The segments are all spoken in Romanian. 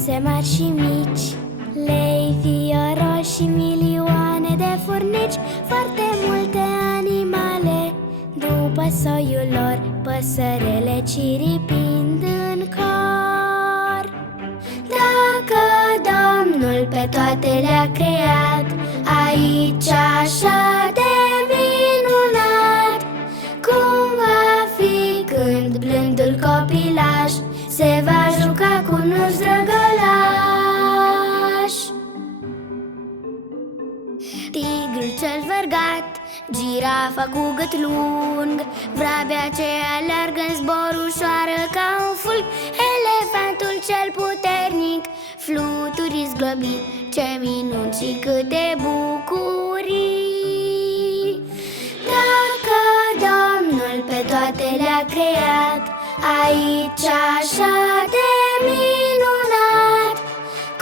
căsuțe mari și mici, lei, fioroși și milioane de furnici, foarte multe animale după soiul lor, păsărele ciripind în cor. Dacă Domnul pe toate le-a creat, aici așa de minunat, cum va fi când blândul copilaș se va juca cu nuși drăgălaș? Tigrul cel vărgat, girafa cu gât lung, vrabia ce alergă în zbor ușoară ca un fulg, elefantul cel puternic, fluturist globit, ce minuni și câte bucurii! Dacă Domnul pe toate le-a creat, aici așa de minunat,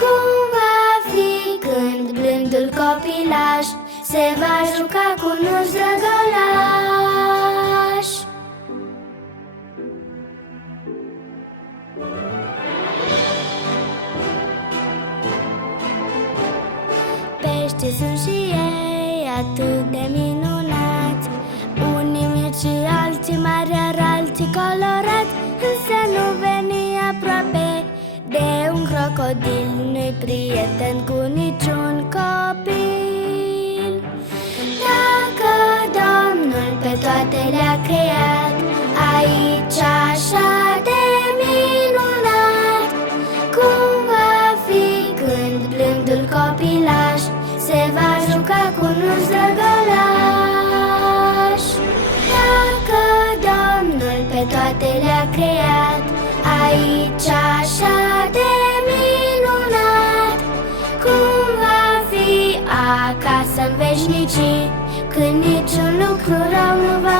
cum va fi când blândul copilaș se va juca cu nuși drăgălaș? Pește sunt și ei atât de minunați, unii mici și alții mari, iar alții colorați, însă nu veni aproape de un crocodil, nu-i prieten cu niciun copil. Dacă Domnul pe toate le-a creat, aici așa de minunat, cum va fi când blândul copilaș se va juca cu nuși drăgălaș? Dacă Domnul pe toate le-a creat, aici așa de minunat, cum va fi acasă în veșnicii, când niciun lucru rău nu va